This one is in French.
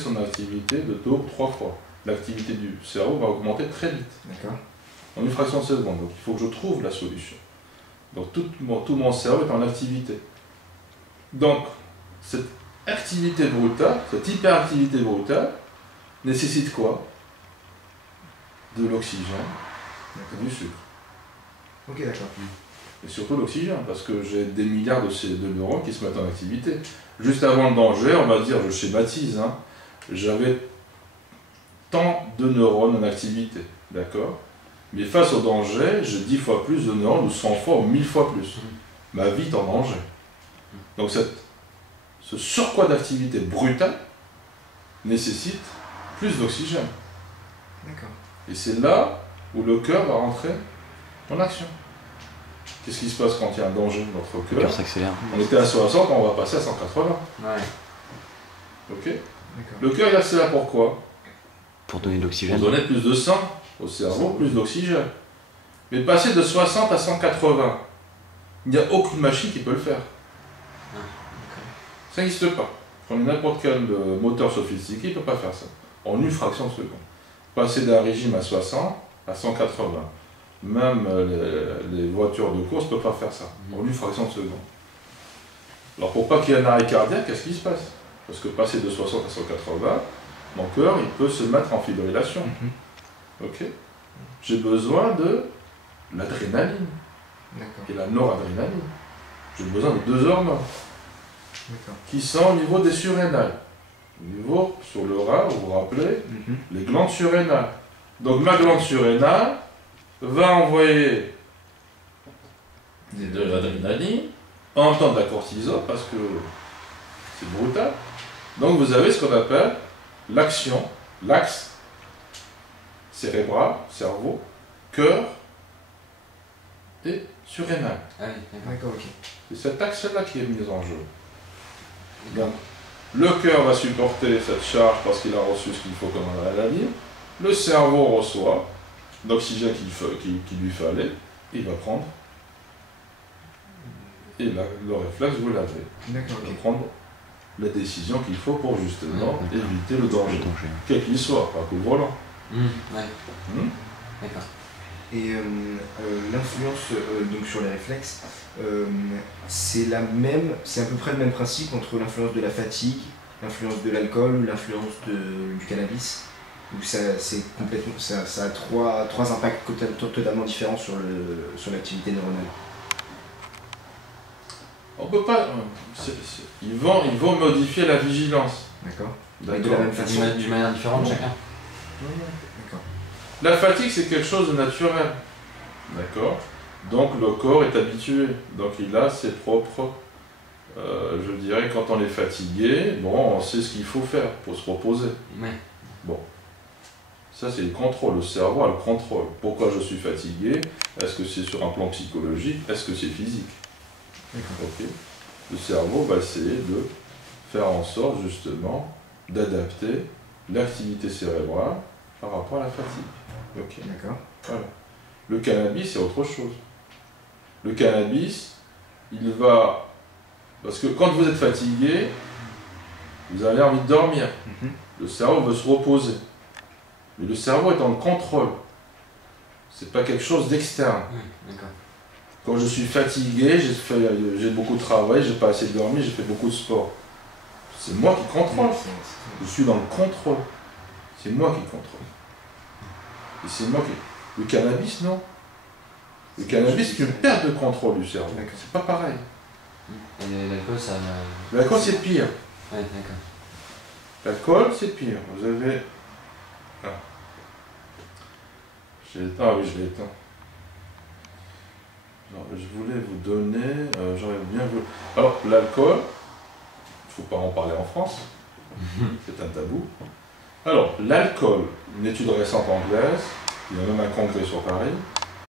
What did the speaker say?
son activité de 2 ou 3 fois. L'activité du cerveau va augmenter très vite. D'accord. En une fraction de seconde. Donc il faut que je trouve la solution. Donc tout mon cerveau est en activité. Donc cette activité brutale, cette hyperactivité brutale, nécessite quoi? De l'oxygène et du sucre. Ok, d'accord. Et surtout l'oxygène, parce que j'ai des milliards de neurones qui se mettent en activité. Juste avant le danger, on va dire, je schématise, hein, j'avais tant de neurones en activité, d'accord? Mais face au danger, j'ai 10 fois plus de neurones, ou 100 fois, ou 1000 fois plus. Ma vie est en danger. Donc ce surcroît d'activité brutale nécessite plus d'oxygène. D'accord. Et c'est là où le cœur va rentrer en action. Qu'est-ce qui se passe quand il y a un danger dans notre Le cœur? cœur s'accélère. On était à 60, on va passer à 180. Ouais. Ok? D'accord. Le cœur il accélère pourquoi? Pour donner de Pour l'oxygène. donner plus de sang au cerveau, plus d'oxygène. Mais passer de 60 à 180, il n'y a aucune machine qui peut le faire. Ça n'existe pas. Prenez n'importe quel moteur sophistiqué, il ne peut pas faire ça. En une fraction de seconde. Passer d'un régime à 60 à 180. Même les voitures de course ne peuvent pas faire ça. En une fraction de seconde. Alors pour pas qu'il y ait un arrêt cardiaque, qu'est-ce qui se passe? Parce que passer de 60 à 180, mon cœur il peut se mettre en fibrillation. Ok? J'ai besoin de l'adrénaline et la noradrénaline. J'ai besoin de 2 hormones qui sont au niveau des surrénales. Au niveau, sur le rein, vous vous rappelez, les glandes surrénales. Donc ma glande surrénale va envoyer de l'adrénaline, en même temps de la cortisol, parce que c'est brutal. Donc vous avez ce qu'on appelle l'action, l'axe cérébral, cerveau, cœur et surrénal. Ah oui, d'accord, ok. C'est cet axe-là qui est mis en jeu. Donc, le cœur va supporter cette charge parce qu'il a reçu ce qu'il faut comme adrénaline. Le cerveau reçoit l'oxygène qu'il lui fallait. Il va prendre. Et là, le réflexe, vous l'avez. D'accord, Il va ok. prendre la décision qu'il faut pour justement éviter le danger. Le danger. Quel qu'il soit, pas qu'au volant. Ouais. D'accord. Et l'influence donc sur les réflexes, c'est la même, c'est à peu près le même principe entre l'influence de la fatigue, l'influence de l'alcool ou l'influence du cannabis. Ou c'est complètement, ça a trois impacts totalement différents sur l'activité neuronale. On peut pas. Ils vont modifier la vigilance. D'accord. D'accord. De la même façon. D'une manière différente chacun. D'accord. La fatigue, c'est quelque chose de naturel. D'accord. Donc le corps est habitué. Donc il a ses propres. Je dirais, quand on est fatigué, bon, on sait ce qu'il faut faire pour se reposer. Ouais. Bon. Ça, c'est le contrôle. Le cerveau a le contrôle. Pourquoi je suis fatigué? Est-ce que c'est sur un plan psychologique? Est-ce que c'est physique? Okay. Le cerveau va essayer de faire en sorte, justement, d'adapter l'activité cérébrale par rapport à la fatigue. Okay. D'accord. Voilà. Le cannabis, c'est autre chose. Le cannabis, il va... Parce que quand vous êtes fatigué, vous avez envie de dormir. Le cerveau veut se reposer. Mais le cerveau est en contrôle. C'est pas quelque chose d'externe. D'accord. Quand je suis fatigué, j'ai beaucoup de travail, j'ai pas assez dormi, j'ai fait beaucoup de sport. C'est moi qui contrôle. Je suis dans le contrôle. C'est moi qui contrôle. Et c'est moi qui... Le cannabis, non. Le cannabis, c'est une perte de contrôle du cerveau. C'est pas pareil. Et l'alcool, ça... L'alcool, c'est pire. Ouais, d'accord. L'alcool, c'est pire. Vous avez... Ah. J'ai éteint, ah oui, je l'ai éteint. Alors, je voulais vous donner... J'aurais bien voulu... Alors, l'alcool, il ne faut pas en parler en France. C'est un tabou. Alors, l'alcool, une étude récente anglaise, il y a même un congrès sur Paris,